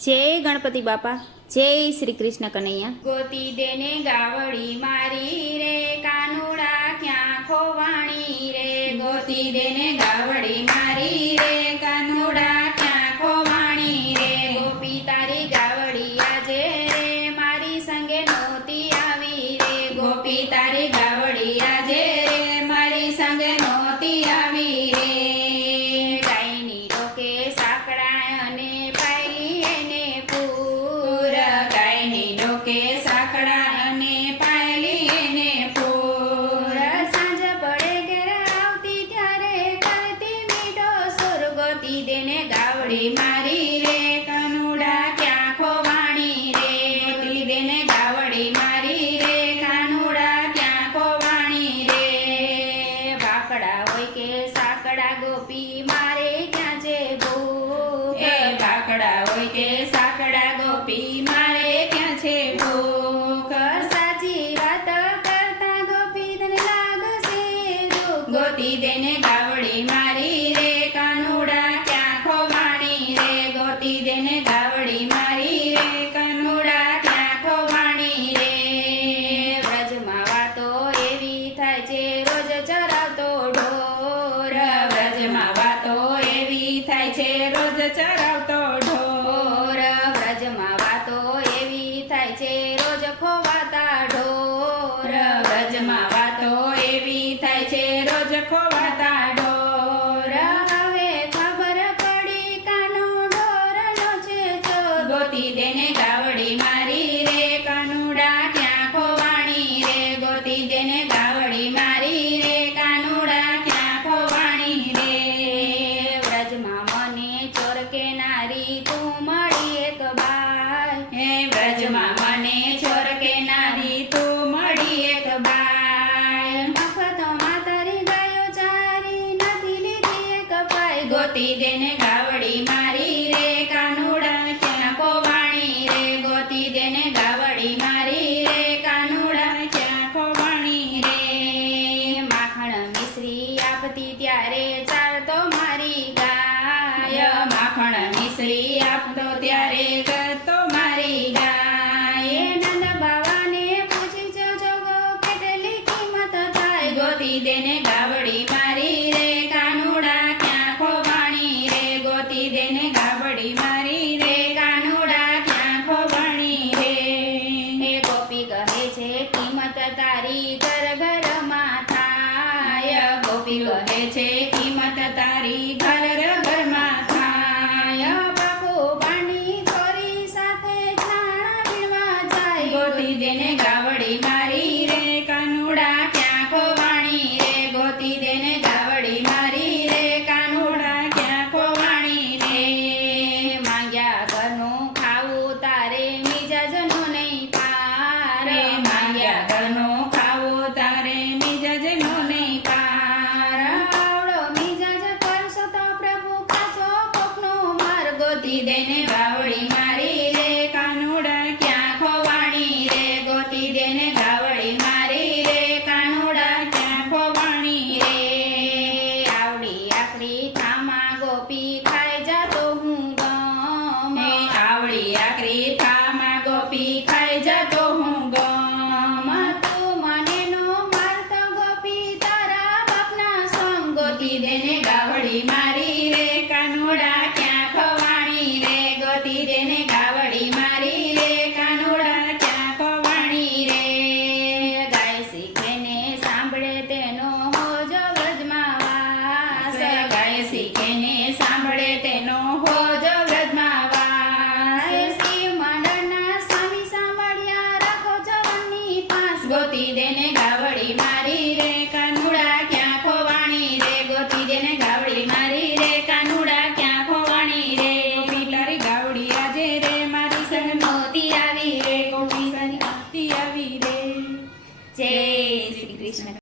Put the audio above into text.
જય ગણપતિ બાપા, જય શ્રી કૃષ્ણ કનૈયા. ગોતી દેને ગાવડી મારી રે, કાનુડા ક્યાં ખોવાણી રે? ગોતી દેને ગાવડી મારી રે, કાનુડા ક્યાં ખોવાણી રે? ગોપી તારી ગાવડી આજે રે, મારી સંગે નહોતી આવી રે. ગોપી તારી ગાવડી ગોપી મારે ક્યાં છે ભૂખ એ ભાકડા હોય કે સાકડા ગોપી મારે ક્યાં છે ભૂખ સાચી વાત કરતા ગોપી તને લાગશે દુઃખ ગોતી દેને ગાવડી મારી રે કાનુડા ક્યાં ખોવાણી રે? ગોતી દેને ગાવડી મારી રે કાનુડા ક્યાં ખોવાણી રે? વ્રજમાં વાતો એવી થાય છે રોજ ચરાવતો રોજ ચરાવતો ઢોર. વ્રજમાં વાતો એવી મને કે નારી તું મળી એક બાર. હે વ્રજમાં મને ચોર કે નારી તું મળી એક બાર. મફતમાં તારી ગાયો ચારી નથી લીધી એક પાય. ગોતી દેને ગાવડી મારી રે કાનુડા ક્યાં કોવાણી રે? ગોતી દેને ગાવડી મારી રે કાનુડા ક્યાં કોવાણી રે? માખણ મિશ્રી આપતી ત્યારે ચાલતો મારી ગાય માખણ મિશ્રી આપતો ત્યારે કરતો મારી ગાય. નંદ બાવાને પૂછી જોજો ગો કેટલી કિંમત થાય? ગોતી દેને ગાવડી મારી રે, કાનુડા ક્યાં ખોવાણી રે? ગોતી દેને ગાવડી મારી રે, કાનુડા ક્યાં ખોવાણી રે? એ ગોપી કહે છે, કિંમત તારી ઘર ઘરમાં થાય. ગોપી કહે છે કિંમત તારી ઘર ઘરમાં થાય બાપુ પાણી થોરી સાથે છાણા પીવા જાય ગોતી દેને ગાવડી મારી રે કાનુડા ક્યાં ખોવાણી રે ગોતી દેને ગાવડી મારી રે કાનુડા ક્યાં ખોવાણી રે માંગ્યા ઘરનું ખાવું તારે મિજાજનો નહીં પાર માંગ્યા ઘરનું ખાવું તારે મિજાજનો નહીં પાર આવડો મિજાજ કરશો તો પ્રભુ ખાશો કોકનો માર ગોતી દેને ગાવડી મારી રે કાનુડા ક્યાં ખોવાણી રે? ગોતી દેને ગાવડી મારી રે કાનુડા ક્યાં ખોવાણી રે? આવડી આકરી થામા ગોપી ખાઈ જતો હું ગમ. આવડી આકરી થામા ગોપી ખાઈ જતો હું ગમ. તું મને નો મારતો ગોપી તારા બાપના સંગ. દેને ગાવડી મારી શીખે ને સાંભળે તેનો હોજ વ્રતમાં વાસ. શિવ મંડળના સ્વામી સાંભળ્યા રાખો જવાની ગોતી દેને ગાવડી મારી રે